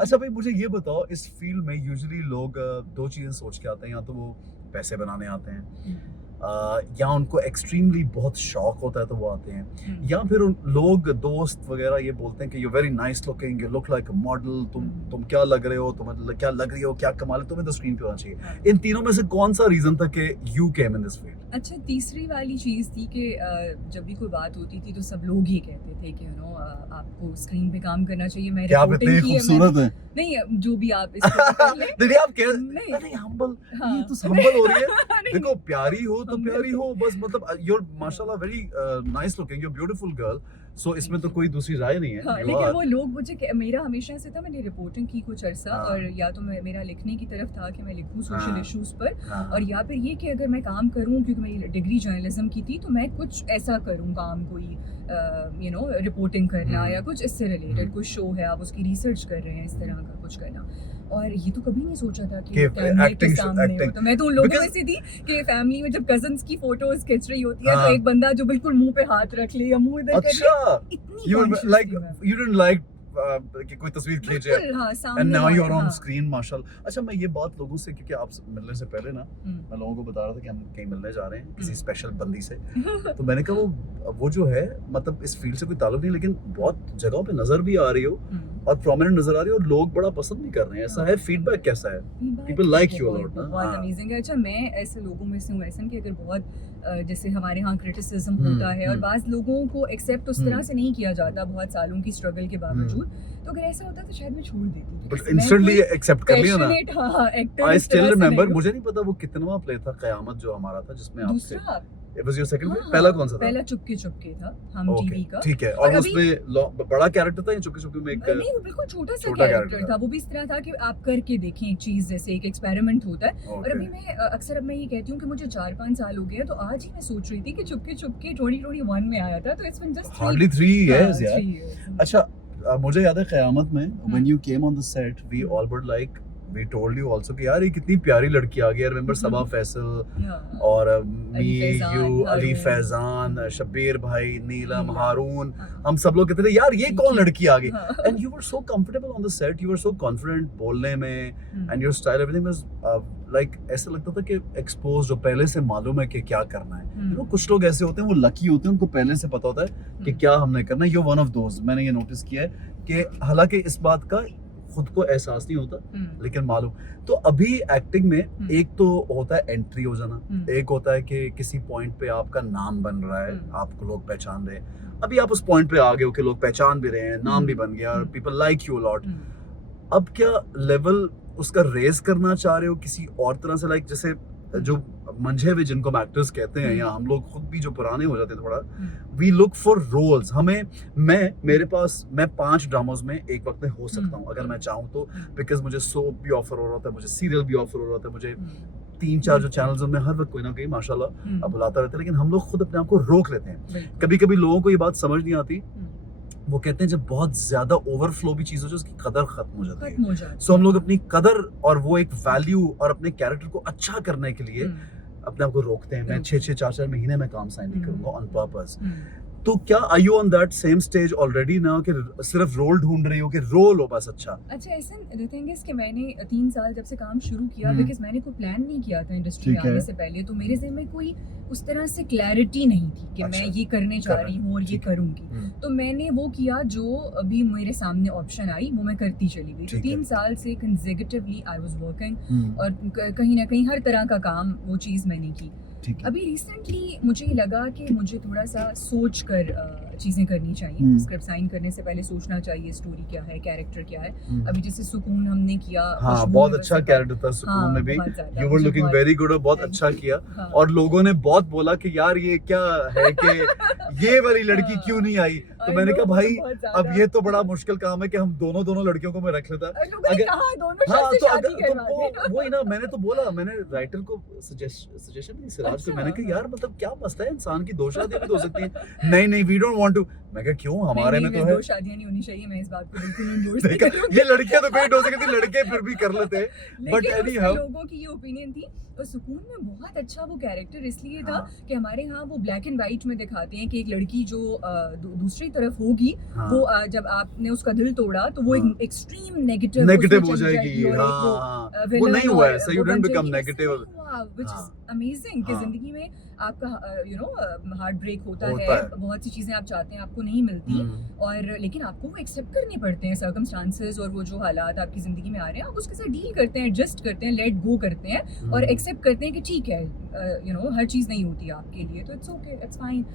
अच्छा भाई मुझे ये बताओ, इस फील्ड में यूजुअली लोग दो चीजें सोच के आते हैं, या तो वो पैसे बनाने आते हैं, या उनको एक्सट्रीमली बहुत शौक होता है तो वो आते हैं, या फिर उन लोग दोस्त वगैरह ये बोलते हैं कि you very nice looking, you look like a model, तुम क्या लग रहे हो, तुम क्या लग रही हो, क्या कमाल है, तुम्हें तो स्क्रीन पे होना चाहिए। इन तीनों में से कौन सा रीजन था कि you came in this field? अच्छा, तीसरी वाली चीज़ थी कि जब भी कोई बात होती थी तो सब लोग ये कहते थे कि आपको स्क्रीन पे काम करना चाहिए। मैं क्या आप रिपोर्टिंग इतने की है, खूबसूरत हैं? नहीं जो भी आप इसको कर लें। देखिए आप कह नहीं, अरे हम्बल, हाँ। ये तो हम्बल हो रही है। नहीं, देखो प्यारी हो तो humble। प्यारी हो, बस मतलब यू माशाल्लाह very nice looking, you beautiful girl, so इसमें तो कोई दूसरी राय नहीं है। हाँ, You लेकिन are- वो लोग मेरा हमेशा से था, मैंने रिपोर्टिंग की कुछ अरसा, हाँ। और या तो मेरा लिखने की तरफ था कि मैं लिखूं सोशल हाँ। इश्यूज पर, हाँ, और या फिर ये कि अगर मैं काम करूं, क्योंकि मेरी डिग्री जर्नलिज्म की थी, तो मैं कुछ ऐसा करूं काम, कोई रिपोर्टिंग करना या कुछ इससे रिलेटेड कोई शो है, आप उसकी रिसर्च कर रहे हैं, इस तरह का कुछ करना। और ये तो कभी नहीं सोचा था कि कि कैमरे के acting- सामने हो। acting- तो मैं तो उन लोगों Because- में से थी कि फैमिली में जब कजन्स की फोटोज खिंच रही होती है, हाँ। तो एक बंदा जो बिल्कुल मुंह पे हाथ रख ले या मुंह इधर कर ले, अच्छा, इतनी you conscious like थी मैं। you didn't like कि कोई तस्वीर खींचे, बिल्कुल, हाँ, and सामने now वाले, you're on हाँ। screen माशाल्लाह। अच्छा मैं ये बात लोगों से, क्योंकि आप मिलने से पहले ना हम्म। मैं लोगों को बता रहा था कि हम कहीं मिलने जा रहे हैं किसी हम्म। स्पेशल बंदी से, तो मैंने कहा वो जो है मतलब इस फील्ड से कोई ताल्लुक नहीं, लेकिन बहुत जगहों पे नजर भी आ रही हो और प्रोमिनेंट नजर आ रही हो, और लोग बड़ा पसंद भी कर रहे हैं, ऐसा है? फीडबैक कैसा है? People like you a lot, ना? बहुत हाँ। अमेजिंग है। अच्छा, मैं ऐसे लोगों में से हूँ ऐसा कि अगर बहुत जैसे हमारे यहाँ क्रिटिसिज्म हम्म, होता है और हम्म। बाज़ लोगों को एक्सेप्ट उस तरह हम्म। से नहीं किया जाता बहुत सालों की स्ट्रगल के बावजूद, तो अगर ऐसा होता तो शायद मैं छोड़ देती। बट इंस्टेंटली एक्सेप्ट कर लिया ना। पैशनेट, हाँ, एक्टर आई इस तरह स्टिल से रिमेंबर, नहीं हूँ। मुझे नहीं पता वो कितनवां प्ले था कयामत जो हमारा था, जिसमें आपसे दूसरा, इट वाज योर सेकंड हाँ, प्ले, पहला कौन सा था? पहला चुपके चुपके था, हम ओके टीवी का। ठीक है, और और अभी उसमें बड़ा कैरेक्टर था या चुपके चुपके में एक नहीं, वो बिल्कुल छोटा सा छोटा कैरेक्टर character था। वो भी इस तरह था कि आप करके देखें एक चीज़, जैसे एक एक्सपेरिमेंट होता है। और अभी ओके मैं अक्सर अब मैं ये कहती हूँ कि मुझे 4-5 साल हो गए हैं, तो आज ही मैं सोच रही थी कि चुपके चुपके 2021 में आया था, तो it's been just hardly 3 years यार। 3 इयर्स। अच्छा मुझे याद है कयामत में when you came on the set we all were like we told you also कि यार ये कितनी प्यारी लड़की आ गई। आई रिमेंबर सबा फैसल और मी फैजान, यू अली हारून। फैजान, शब्बीर भाई, नीलम, नीलम, हारून, हाँ। हम सब लोग कहते थे यार ये कौन लड़की आ गई। हाँ। And you were so comfortable on the set, you were so confident बोलने में, and your style everything was like ऐसा लगता था कि एक्सपोज, जो पहले से मालूम है कि क्या करना है। यू नो कुछ लोग ऐसे होते हैं, वो लकी होते हैं, उनको पहले से पता होता है कि क्या हमने करना है। यू वन ऑफ दोज, मैंने ये नोटिस किया है कि हालांकि इस बात का खुद को एहसास नहीं होता लेकिन मालूम। तो अभी एक्टिंग में एक तो होता है एंट्री हो जाना, एक होता है कि किसी पॉइंट पे आपका नाम बन रहा है, आपको लोग पहचान रहे हैं। अभी आप उस पॉइंट पे आ गए हो कि लोग पहचान भी रहे हैं, नाम भी बन गया, और पीपल लाइक यू लॉट। अब क्या लेवल उसका रेज करना चाह रहे हो किसी और तरह से, लाइक जैसे जो मंझे हुए जिनको हम एक्टर्स कहते हैं, या हम लोग खुद भी जो पुराने हो जाते हैं थोड़ा, वी लुक फॉर रोल्स। हमें मैं 5 ड्रामास में एक वक्त में हो सकता हूँ अगर मैं चाहूँ तो, बिकॉज मुझे सोप भी ऑफर हो रहा था, मुझे सीरियल भी ऑफर हो रहा था, मुझे 3-4 जो चैनल्स में हर वक्त कोई ना कोई माशाल्लाह अब बुलाता रहता है। लेकिन हम लोग खुद अपने आप को रोक लेते हैं। कभी कभी लोगों को ये बात समझ नहीं आती, वो कहते हैं जब बहुत ज्यादा ओवरफ्लो भी चीज हो जाए उसकी कदर खत्म हो जाती है। सो हम लोग अपनी कदर और वो एक वैल्यू और अपने कैरेक्टर को अच्छा करने के लिए अपने आप को रोकते हैं। मैं 6-6 4-4 महीने में काम साइन नहीं करूंगा ऑन पर्पस। तो क्या are you on that same stage already ना, कि सिर्फ रोल ढूंढ रही हो कि रोल हो बस? अच्छा ऐसा द थिंग इज कि मैंने 3 साल जब से काम शुरू किया, बिकॉज मैंने कोई प्लान नहीं किया था इंडस्ट्री में आने से पहले, तो मेरे ज़हन में कोई उस तरह से क्लैरिटी नहीं थी कि मैं ये करने जा रही हूँ और ये करूँगी। तो मैंने वो किया जो अभी मेरे सामने ऑप्शन आई, वो मैं करती चली गई। 3 साल से कंसेक्यूटिवली आई वाज वर्किंग, और कहीं ना कहीं हर तरह का काम वो चीज़ मैंने की। अभी रिसेंटली मुझे लगा कि मुझे थोड़ा सा सोच कर चीज़ें करनी चाहिए। स्क्रिप्ट साइन करने से पहले सोचना चाहिए स्टोरी क्या है, कैरेक्टर क्या है। अभी जैसे सुकून हमने किया, हाँ बहुत अच्छा कैरेक्टर था सुकून में भी, you were looking very good, और बहुत अच्छा किया। और लोगों ने बहुत बोला कि यार ये क्या है कि ये वाली लड़की क्यों नहीं आई। तो मैंने कहा भाई अब ये तो बड़ा मुश्किल काम है कि हम दोनों लड़कियों को मैं रख लेता। वही ना, मैंने तो बोला, मैंने राइटर को सजेशन दी, सिराज को, मैंने कहा यार मतलब क्या मसला है, इंसान की 2 शादियां भी हो सकती है। नहीं वी डोंट वांट टू, मैं कहा क्यों, हमारे में तो है। दो शादियां नहीं होनी चाहिए, मैं इस बात को बिल्कुल endorse नहीं देखा, करूंगी। ये लड़कियां तो कोई डोसे कहती, लड़के फिर भी कर लेते हैं, बट लेकिन एनी उसमें हाउ लोगों की ये ओपिनियन थी। और सुकून में बहुत अच्छा वो कैरेक्टर इसलिए था हाँ। कि हमारे यहाँ वो ब्लैक एंड व्हाइट में दिखाते हैं कि एक लड़की जो दूसरी तरफ होगी, हाँ, वो जब आपने उसका दिल तोड़ा तो वो हाँ। एक एक्सट्रीम नेगेटिव नेगेटिव हो जाएगी, और हाँ, एक वो हाँ। वो villain नहीं हुआ और ऐसा, वो you बन didn't become जाएगी, ऐसा negative। नहीं हुआ, which is हाँ, amazing कि हाँ। जिंदगी में आपका हार्ट ब्रेक होता होता है, है। बहुत सी चीजें आप चाहते हैं आपको नहीं मिलती, और लेकिन आपको वो एक्सेप्ट करने पड़ते हैं सर्कमस्टांसेस, और वो जो हालात आपकी जिंदगी में आ रहे हैं आप उसके साथ डील करते हैं, एडजस्ट करते हैं, लेट गो करते हैं और एक्सेप्ट करते हैं कि ठीक है, हर चीज़ नहीं होती आपके लिए, तो इट्स ओके, इट्स फाइन।